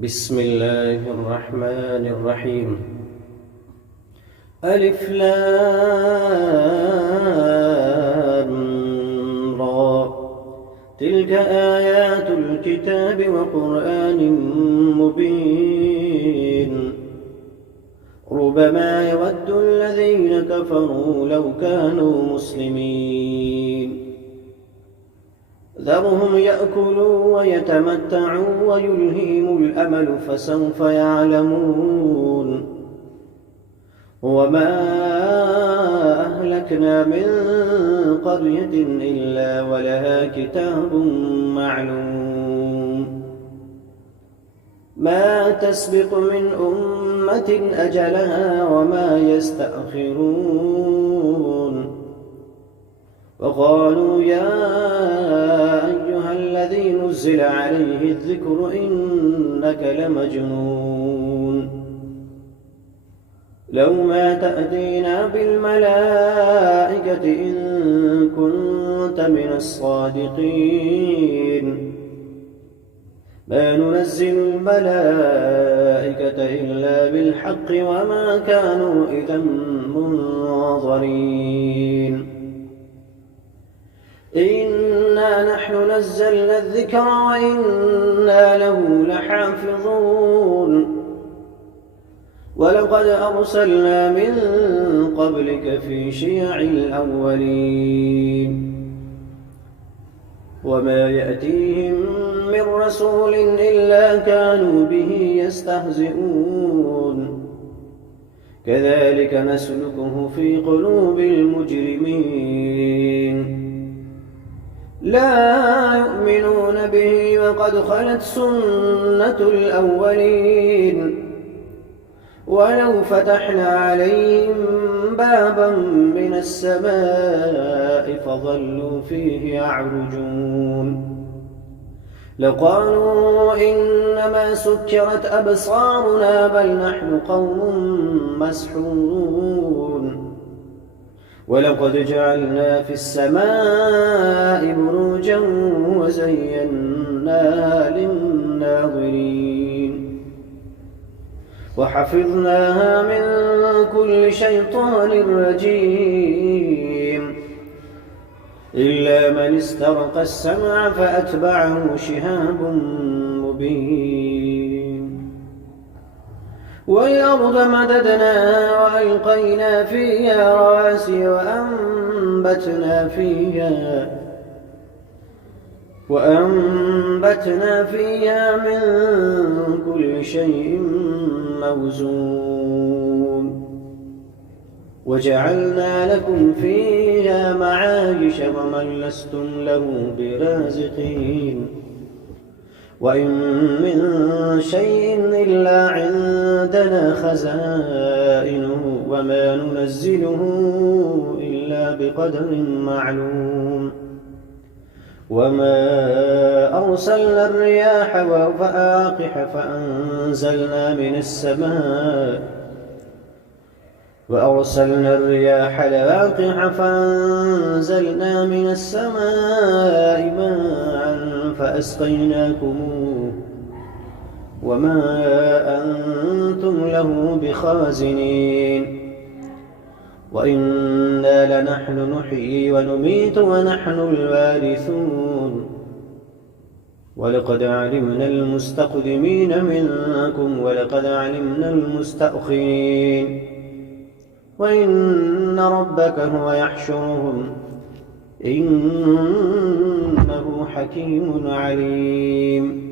بسم الله الرحمن الرحيم. ألف لام را، تلك آيات الكتاب وقرآن مبين. ربما يود الذين كفروا لو كانوا مسلمين. ذرهم يأكلوا ويتمتعوا ويلهيهم الأمل فسوف يعلمون. وما أهلكنا من قرية إلا ولها كتاب معلوم. ما تسبق من أمة أجلها وما يستأخرون. وقالوا يا أيها الذي نزل عليه الذكر إنك لمجنون. لو ما تأتينا بالملائكة إن كنت من الصادقين. ما ننزل الملائكة إلا بالحق وما كانوا إذا منظرين. إنا نحن نزلنا الذكر وإنا له لحافظون. ولقد أرسلنا من قبلك في شيع الأولين. وما يأتيهم من رسول إلا كانوا به يستهزئون. كذلك نسلكه في قلوب المجرمين. لا يؤمنون به وقد خلت سنة الأولين. ولو فتحنا عليهم بابا من السماء فظلوا فيه يعرجون لقالوا إنما سكرت أبصارنا بل نحن قوم مسحورون. ولقد جعلنا في السماء بروجا وزيناها للناظرين وحفظناها من كل شيطان رجيم إلا من استرق السمع فأتبعه شهاب مبين. والأرض مددناها وألقينا فيها رواسي وأنبتنا فيها من كل شيء موزون. وجعلنا لكم فيها معايش ومن لستم له برازقين. وإن من شيء إلا عندنا خزائنه وما ننزله إلا بقدر معلوم. وما أرسلنا الرياح فآقح فأنزلنا من السماء ماء فأسقيناكموه وما أنتم له بخازنين. وإنا لنحن نحيي ونميت ونحن الوارثون. ولقد علمنا المستقدمين منكم ولقد علمنا المستأخرين. وإن ربك هو يحشرهم إنه حكيم عليم.